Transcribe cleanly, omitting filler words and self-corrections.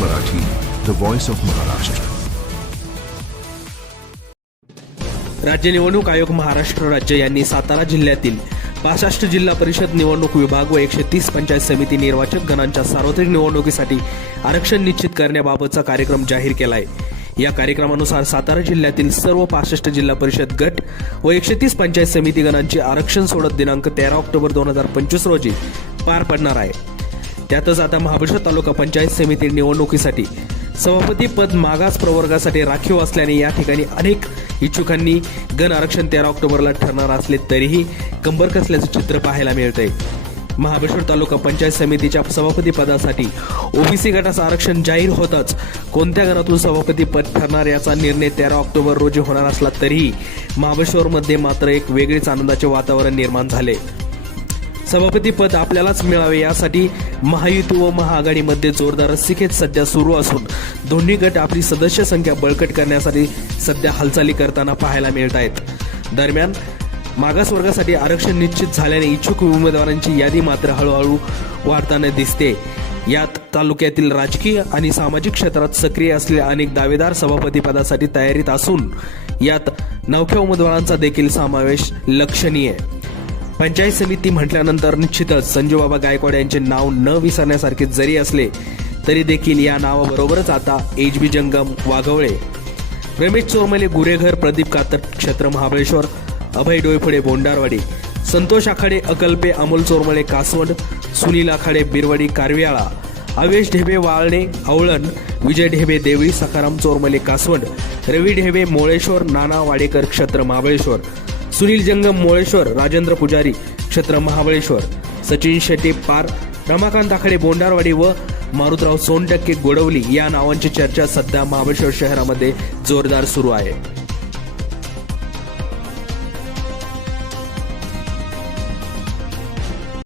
Marathi, the voice of Maharashtra. राज्य निवडणूक आयोग महाराष्ट्र राज्य यांनी सातारा जिल्ह्यातील 65 जिल्हा परिषद निवडणूक विभाग व 130 पंचायत समिती निर्वाचक गणांच्या सार्वत्रिक निवडणुकीसाठी आरक्षण निश्चित करण्याबाबतचा कार्यक्रम जाहीर केला आहे. या कार्यक्रमानुसार सातारा जिल्ह्यातील सर्व 65 जिल्हा परिषद गट व 130 पंचायत समिती गणांची आरक्षण सोडत दिनांक 13 ऑक्टोबर 2025 रोजी पार पडणार आहे. त्यातच आता महाबळेश्वर तालुका पंचायत समिती निवडणुकीसाठी सभापती पद मागास प्रवर्गासाठी राखीव असल्याने या ठिकाणी अनेक इच्छुकांनी गण आरक्षण 13 ऑक्टोबरला ठरणार असले तरीही कंबर कसल्याचे चित्र पाहायला मिळतंय. महाबळेश्वर तालुका पंचायत समितीच्या सभापती पदासाठी ओबीसी गटाचं आरक्षण जाहीर होताच कोणत्या गणातून सभापती पद ठरणार याचा निर्णय 13 ऑक्टोबर रोजी होणार असला तरीही महाबळेश्वरमध्ये मात्र एक वेगळेच आनंदाचे वातावरण निर्माण झाले. सभापती पद आपल्यालाच मिळावे यासाठी महायुती व महाआघाडीमध्ये जोरदार रस्सीखेच सध्या सुरू असून दोन्ही गट आपली सदस्य संख्या बळकट करण्यासाठी सध्या हालचाली करताना पाहायला मिळत आहेत. दरम्यान मागासवर्गासाठी आरक्षण निश्चित झाल्याने इच्छुक उमेदवारांची यादी मात्र हळूहळू वाढताना दिसते. यात तालुक्यातील राजकीय आणि सामाजिक क्षेत्रात सक्रिय असलेले अनेक दावेदार सभापती पदासाठी तयारीत असून यात नवख्या उमेदवारांचा देखील समावेश लक्षणीय. पंचायत समिती म्हटल्यानंतर निश्चितच संजूबाबा गायकवाड यांचे नाव न विसरण्यासारखे जरी असले तरी देखील या नावाबरोबरच आता एचबी जंगम वाघवळे, रमेश चोरमले गुरेघर, प्रदीप कातर क्षेत्र महाबळेश्वर, अभय डोईफोडे बोंडारवाडी, संतोष आखाडे अकल्पे, अमोल चोरमले कासवड, सुनील आखाडे बिरवाडी कारव्याळा, अवेश ढेबे वाळणे आवळण, विजय ढेबे देवळी, सखाराम चोरमले कासवड, रवी ढेबे मोळेश्वर, नाना वाडेकर क्षेत्र महाबळेश्वर, सुनील जंगम मोळेश्वर, राजेंद्र पुजारी क्षेत्र महाबळेश्वर, सचिन शेट्टी पार, रमाकांत आखाडे बोंडारवाडी व मारुतराव सोनटक्के गोडवली या नावांची चर्चा सध्या महाबळेश्वर शहरामध्ये जोरदार सुरू आहे.